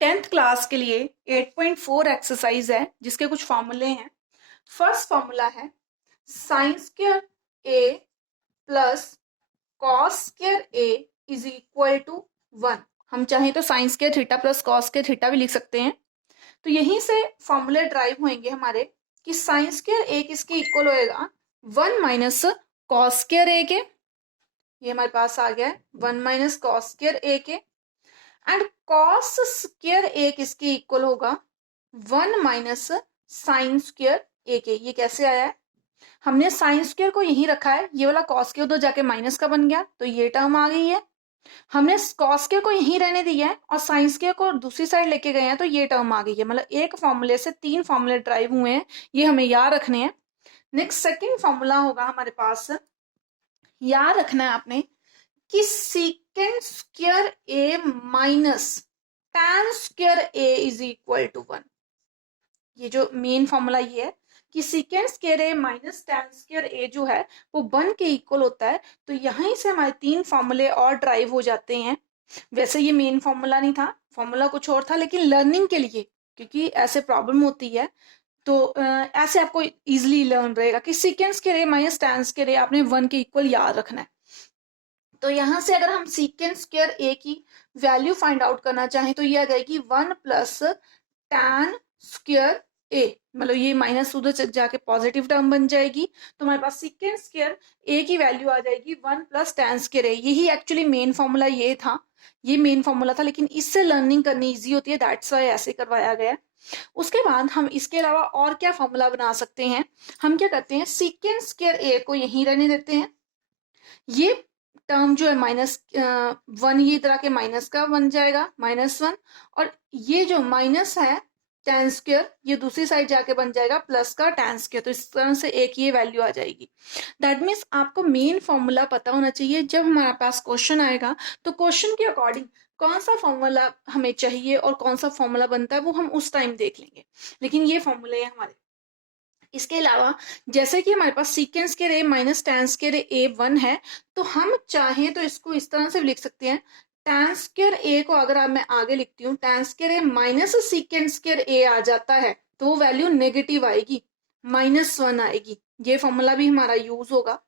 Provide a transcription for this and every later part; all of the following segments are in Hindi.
10th क्लास के लिए 8.4 एक्सरसाइज है जिसके कुछ फॉर्मूले हैं। फर्स्ट फॉर्मूला है sine square A plus cos square A is equal to 1। हम चाहें तो sine square theta plus cos square theta भी लिख सकते हैं। तो यहीं से फॉर्मूले ड्राइव होंगे हमारे कि साइन स्क्वायर ए किसके इक्वल होएगा 1 माइनस कॉस स्क्वायर ए के। ये हमारे पास आ गया है 1 माइनस कॉस स्क्वायर ए के। एंड कॉस स्क्वायर ए किसके इक्वल होगा 1 माइनस साइन स्क्वायर ए के। ये कैसे आया है, हमने साइन स्क्वायर को यहीं रखा है, ये वाला कॉस के उधर जाके माइनस का बन गया तो ये टर्म आ गई है। हमने कॉस स्क्वायर को यहीं रहने दिया है और साइन स्क्वायर को दूसरी साइड लेके गए हैं तो ये टर्म आ गई है। मतलब एक फॉर्मूले से 3 फॉर्मूले ड्राइव हुए हैं, ये हमें याद रखने हैं। नेक्स्ट सेकेंड फॉर्मूला होगा हमारे पास, याद रखना है आपने कि secant square A minus tan square A is equal to 1। ये जो मेन फॉर्मूला ये है कि secant square A minus tan square A जो है वो 1 के इक्वल होता है। तो यहीं से हमारे 3 फॉर्मूले और ड्राइव हो जाते हैं। वैसे ये मेन फॉर्मूला नहीं था, फॉर्मूला कुछ और था, लेकिन लर्निंग के लिए क्योंकि ऐसे प्रॉब्लम होती है तो ऐसे आपको इजिली लर्न रहेगा कि secant square A minus tan square ए आपने 1 के इक्वल याद रखना है। तो यहां से अगर हम सीकेंड स्क्वायर ए की वैल्यू फाइंड आउट करना चाहें तो ये आ जाएगी 1 प्लस tan स्क्वायर ए, मतलब ये माइनस उधर जाके पॉजिटिव टर्म बन जाएगी। तो हमारे पास सीकेंड स्क्वायर ए की वैल्यू आ जाएगी 1 प्लस tan स्क्वायर ए। यही एक्चुअली मेन फॉर्मूला ये था, ये मेन फॉर्मूला था, लेकिन इससे लर्निंग करनी इजी होती है, दैट्स वाई ऐसे करवाया गया। उसके बाद हम इसके अलावा और क्या फॉर्मूला बना सकते हैं, हम क्या करते हैं सीकेंड स्क्वायर ए को यहीं रहने देते हैं। ये टर्म जो है -1 ये तरह के माइनस का बन जाएगा -1, और ये जो माइनस है tan स्क्वायर ये दूसरी साइड जाके बन जाएगा प्लस का tan स्क्वायर। तो इस तरह से एक ये वैल्यू आ जाएगी। दैट मीन्स आपको मेन फॉर्मूला पता होना चाहिए। जब हमारे पास क्वेश्चन आएगा तो क्वेश्चन के अकॉर्डिंग कौन सा फॉर्मूला हमें चाहिए और कौन सा फॉर्मूला बनता है वो हम उस टाइम देख लेंगे, लेकिन ये फॉर्मूले हैं हमारे। इसके अलावा जैसे कि हमारे पास सीकेंड square A minus tan square A 1 है, तो हम चाहें तो इसको इस तरह से भी लिख सकते हैं। tan स्क्वायर ए को अगर मैं आगे लिखती हूँ tan square A minus सीकेंड square ए आ जाता है तो वो वैल्यू नेगेटिव आएगी, -1 आएगी। ये फॉर्मूला भी हमारा यूज होगा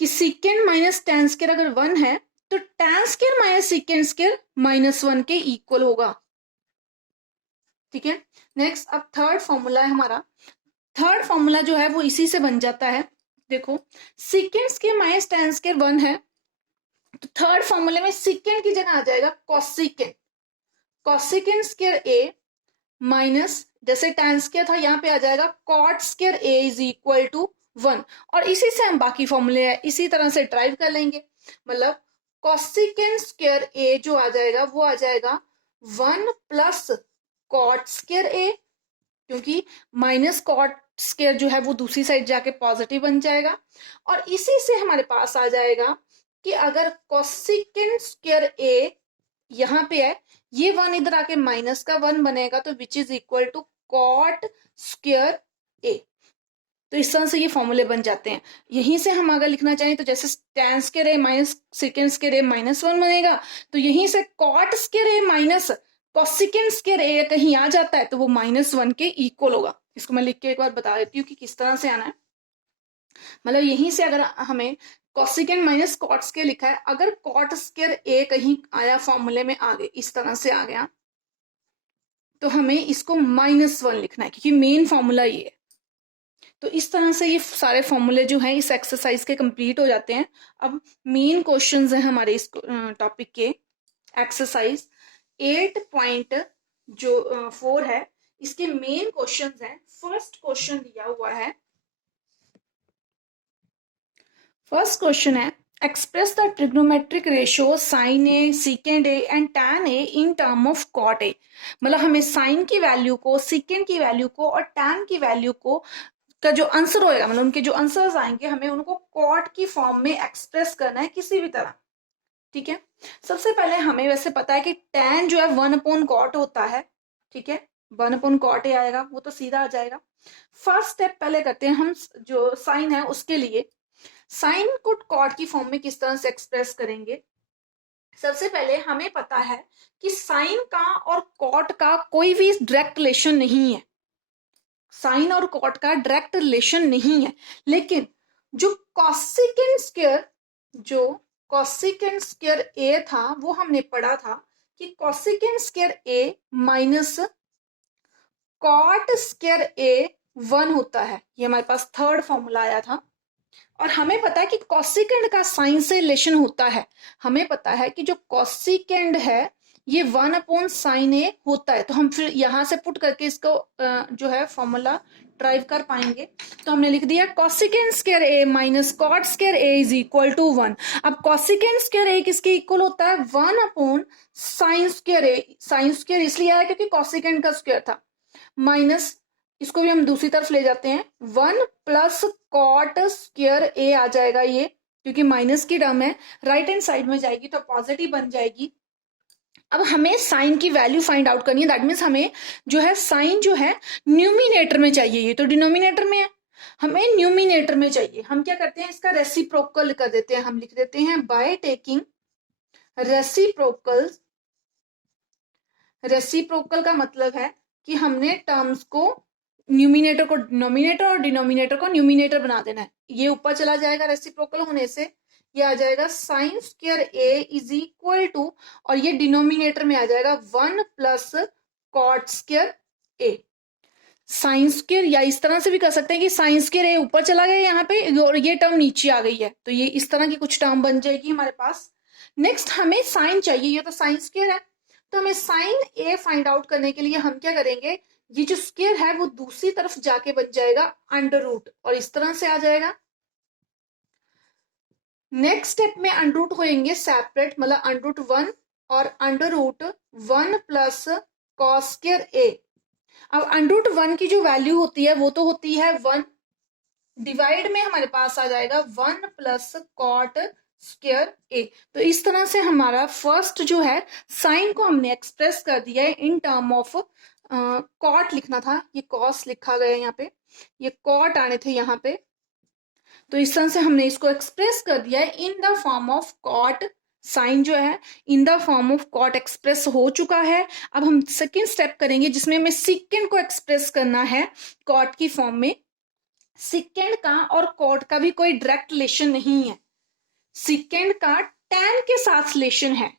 कि सीकेंड माइनस tan स्क्वायर अगर 1 है तो tan square minus secant square -1 के इक्वल होगा। ठीक है, नेक्स्ट अब थर्ड फॉर्मूला है हमारा। थर्ड फॉर्मूला जो है वो इसी से बन जाता है। देखो secant square minus tan square 1 है, तो थर्ड फॉर्मूले में सीकेंड की जगह आ जाएगा cosecant. Cosecant square A minus जैसे tan स्क्वायर था यहाँ पे आ जाएगा cot square A is equal to 1। और इसी से हम बाकी फॉर्मूले इसी तरह से ड्राइव कर लेंगे। मतलब कॉसिकेंड स्क्वायर ए जो आ जाएगा वो आ जाएगा 1 प्लस कॉट स्क्वायर ए, क्योंकि माइनस कॉट स्क्वायर जो है वो दूसरी साइड जाके पॉजिटिव बन जाएगा। और इसी से हमारे पास आ जाएगा कि अगर कोसिकेंड स्क्वायर ए यहाँ पे है, ये 1 इधर आके माइनस का 1 बनेगा तो which is equal to cot square A. तो इस तरह से ये फॉर्मूले बन जाते हैं। यहीं से हम अगर लिखना चाहें तो जैसे tan square A minus second square A -1 बनेगा, तो यहीं से cot square A minus cosecant square ए कहीं आ जाता है तो वो -1 के इक्वल होगा। इसको मैं लिख के एक बार बता देती हूँ कि किस तरह से आना है। मतलब यहीं से अगर हमें कोसिकेंड माइनस कॉट स्क्वायर लिखा है, अगर कॉट स्क्वायर ए कहीं आया फॉर्मूले में आगे इस तरह से आ गया तो हमें इसको -1 लिखना है क्योंकि मेन फॉर्मूला ये है। तो इस तरह से ये सारे फॉर्मूले जो हैं इस एक्सरसाइज के कंप्लीट हो जाते हैं। अब मेन क्वेश्चंस हैं हमारे इस टॉपिक के। एक्सरसाइज 8.4 है, इसके मेन क्वेश्चंस हैं। फर्स्ट क्वेश्चन दिया हुआ है, फर्स्ट क्वेश्चन है express the trigonometric ratio sine A secant A and tan A in term of cot A. मतलब हमें साइन की वैल्यू को, सीकेंड की वैल्यू को और tan की वैल्यू को का जो आंसर होएगा, मतलब उनके जो आंसर्स आएंगे हमें उनको कॉट की फॉर्म में एक्सप्रेस करना है किसी भी तरह। ठीक है, सबसे पहले हमें वैसे पता है कि tan जो है 1/cot होता है। ठीक है, 1/cot ए आएगा, वो तो सीधा आ जाएगा। फर्स्ट स्टेप पहले करते हैं हम, जो साइन है उसके लिए साइन को कॉट की फॉर्म में किस तरह से एक्सप्रेस करेंगे। सबसे पहले हमें पता है कि साइन का और कॉट का कोई भी डायरेक्ट रिलेशन नहीं है, साइन और कॉट का डायरेक्ट रिलेशन नहीं है, लेकिन जो कॉसिकेंड स्क्वायर, जो कॉसिकेंड स्क्वायर ए था वो हमने पढ़ा था कि cosecant square A minus cot square A 1 होता है। ये हमारे पास थर्ड फॉर्मूला आया था। और हमें पता है कि कॉसिकेंड का साइन से रिलेशन होता है, हमें पता है कि जो कॉसिकेंड है ये 1/sin ए होता है। तो हम फिर यहां से पुट करके इसको जो है फॉर्मूला ड्राइव कर पाएंगे। तो हमने लिख दिया cosecant square A minus cot square A is equal to 1। अब कॉसिकेंड स्क्वायर ए किसके इक्वल होता है, 1/sin square A. Sine square इसलिए आया क्योंकि कॉसिकेंड का स्क्वायर था, माइनस इसको भी हम दूसरी तरफ ले जाते हैं, 1 + कॉट स्क्वायर ए आ जाएगा ये, क्योंकि माइनस की टर्म है, राइट हैंड साइड में जाएगी तो पॉजिटिव बन जाएगी। अब हमें साइन की वैल्यू फाइंड आउट करनी है, दैट मीन्स हमें जो है साइन जो है न्यूमिनेटर में चाहिए, ये तो डिनोमिनेटर में है, हमें न्यूमिनेटर में चाहिए। हम क्या करते हैं, इसका रेसिप्रोकल कर देते हैं, हम लिख देते हैं बाय टेकिंग रेसिप्रोकल। रेसिप्रोकल का मतलब है कि हमने टर्म्स को न्यूमिनेटर को डिनोमिनेटर और डिनोमिनेटर को न्यूमिनेटर बना देना है। ये ऊपर चला जाएगा रेसिप्रोकल होने से, ये आ जाएगा sine square A is equal to, और ये डिनोमिनेटर में आ जाएगा 1 + cot square A. Sine square, या इस तरह से भी कर सकते हैं कि साइन स्क्वायर ए ऊपर चला गया यहाँ पे और ये टर्म नीचे आ गई है, तो ये इस तरह की कुछ टर्म बन जाएगी हमारे पास। नेक्स्ट हमें साइन चाहिए, ये तो साइन स्क्वायर है, तो हमें साइन ए फाइंड आउट करने के लिए हम क्या करेंगे, ये जो स्क्वायर है वो दूसरी तरफ जाके बन जाएगा अंडर रूट, और इस तरह से आ जाएगा। नेक्स्ट स्टेप में अंडर रूट होंगे सेपरेट, मतलब √1 और √1 + कॉस स्क्वायर ए। अब √1 की जो वैल्यू होती है वो तो होती है 1, डिवाइड में हमारे पास आ जाएगा 1 + कॉट स्क्वायर ए। तो इस तरह से हमारा फर्स्ट जो है साइन को हमने एक्सप्रेस कर दिया है इन टर्म ऑफ कॉट लिखना था, ये कॉस लिखा गया है यहाँ पे, ये कॉट आने थे यहाँ पे, तो इस तरह से हमने इसको एक्सप्रेस कर दिया है in the form of cot. Sine जो है in the form of cot express हो चुका है। अब हम सेकेंड स्टेप करेंगे जिसमें हमें सिकेंड को एक्सप्रेस करना है कॉट की फॉर्म में। सिकेंड का और कॉट का भी कोई डायरेक्ट रिलेशन नहीं है, सिकेंड का टैन के साथ रिलेशन है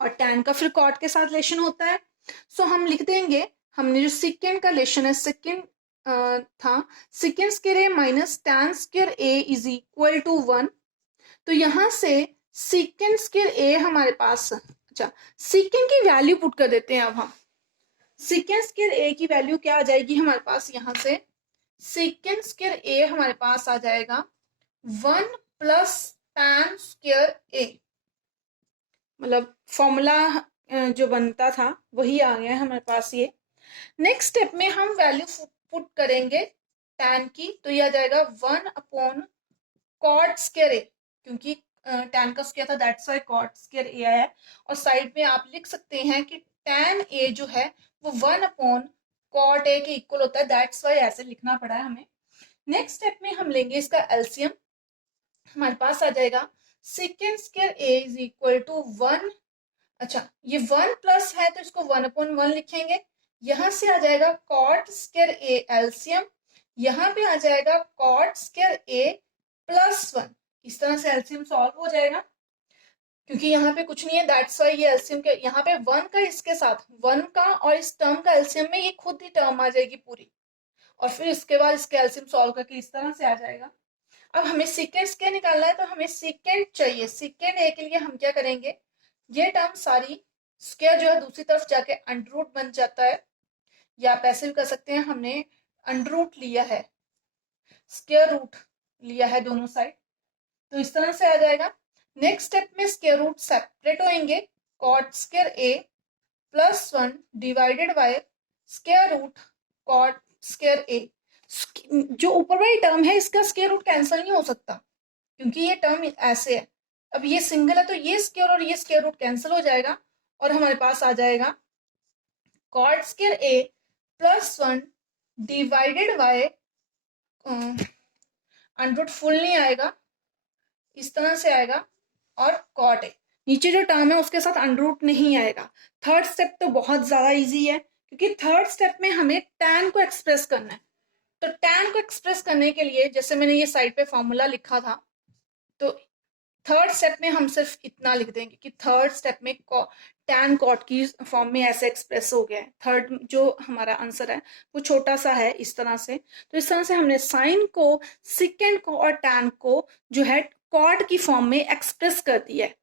और टैन का फिर कॉट के साथ रिलेशन होता है। सो हम लिख देंगे, हमने जो सिकेंड का रिलेशन है, सेकेंड था secant square A minus tan square A is equal to 1। तो यहां से सिकेंड स्क्वायर ए हमारे पास, अच्छा सिकेंड की वैल्यू पुट कर देते हैं। अब हम सिकेंड स्क्वायर ए की वैल्यू क्या आ जाएगी हमारे पास, यहां से सिकेंड स्क्वायर ए हमारे पास आ जाएगा 1 + टैन स्क्वायर ए, मतलब फॉर्मूला जो बनता था वही आ गया हमारे पास ये। नेक्स्ट स्टेप में हम वैल्यू पुट करेंगे टैन की, तो ये आ जाएगा 1/कॉट स्क्वायर ए, क्योंकि टैन का स्क्वायर था दैट्स व्हाई कॉट स्क्वायर ए आया है। और साइड में आप लिख सकते हैं कि टैन ए जो है वो 1/कॉट ए के इक्वल होता है, दैट्स व्हाई ऐसे लिखना पड़ा है हमें। नेक्स्ट स्टेप में हम लेंगे इसका एलसीएम, हमारे पास आ जाएगा secant square A is equal to 1, अच्छा ये 1 प्लस है तो इसको 1/1 लिखेंगे, यहां से आ जाएगा कॉट स्क्वायर ए एलसीएम, यहाँ पे आ जाएगा कॉट स्क्वायर ए +1। इस तरह से एलसीएम सॉल्व हो जाएगा, क्योंकि यहाँ पे कुछ नहीं है दैट्स व्हाई ये एलसीएम के यहाँ पे 1 का इसके साथ 1 का और इस टर्म का एलसीएम में ये खुद ही टर्म आ जाएगी पूरी, और फिर इसके बाद इसके एलसीएम सॉल्व करके इस तरह से आ जाएगा। अब हमें सेकेंड स्क्वायर निकालना है, तो हमें सेकेंड चाहिए। सेकेंड ए के लिए हम क्या करेंगे, ये टर्म सारी स्क्वायर जो है दूसरी तरफ जाके अंडर रूट बन जाता है, या आप ऐसे भी कर सकते हैं, हमने अंडर रूट लिया है, स्क्वायर रूट लिया है दोनों साइड, तो इस तरह से आ जाएगा। नेक्स्ट स्टेप में स्क्वायर रूट सेपरेट होंगे, cot square A +1 divided by square root cot square A. जो ऊपर वाली टर्म है इसका स्क्वायर रूट कैंसिल नहीं हो सकता, क्योंकि ये टर्म ऐसे है। अब ये सिंगल है तो ये स्क्वायर और ये स्क्वायर रूट कैंसिल हो जाएगा, और हमारे पास आ जाएगा cot square A +1 divided by under root full नहीं आएगा, इस तरह से आएगा, और कॉट ए। नीचे जो टर्म है उसके साथ अंडर रूट नहीं आएगा। थर्ड स्टेप तो बहुत ज्यादा इजी है, क्योंकि थर्ड स्टेप में हमें tan को एक्सप्रेस करना है। तो tan को एक्सप्रेस करने के लिए जैसे मैंने ये साइड पे फॉर्मूला लिखा था, तो थर्ड स्टेप में हम सिर्फ इतना लिख देंगे कि थर्ड स्टेप में tan cot की फॉर्म में ऐसे एक्सप्रेस हो गया है। थर्ड जो हमारा आंसर है वो छोटा सा है इस तरह से। तो इस तरह से हमने साइन को, सिकेंड को और tan को जो है कॉट की फॉर्म में एक्सप्रेस कर दिया है।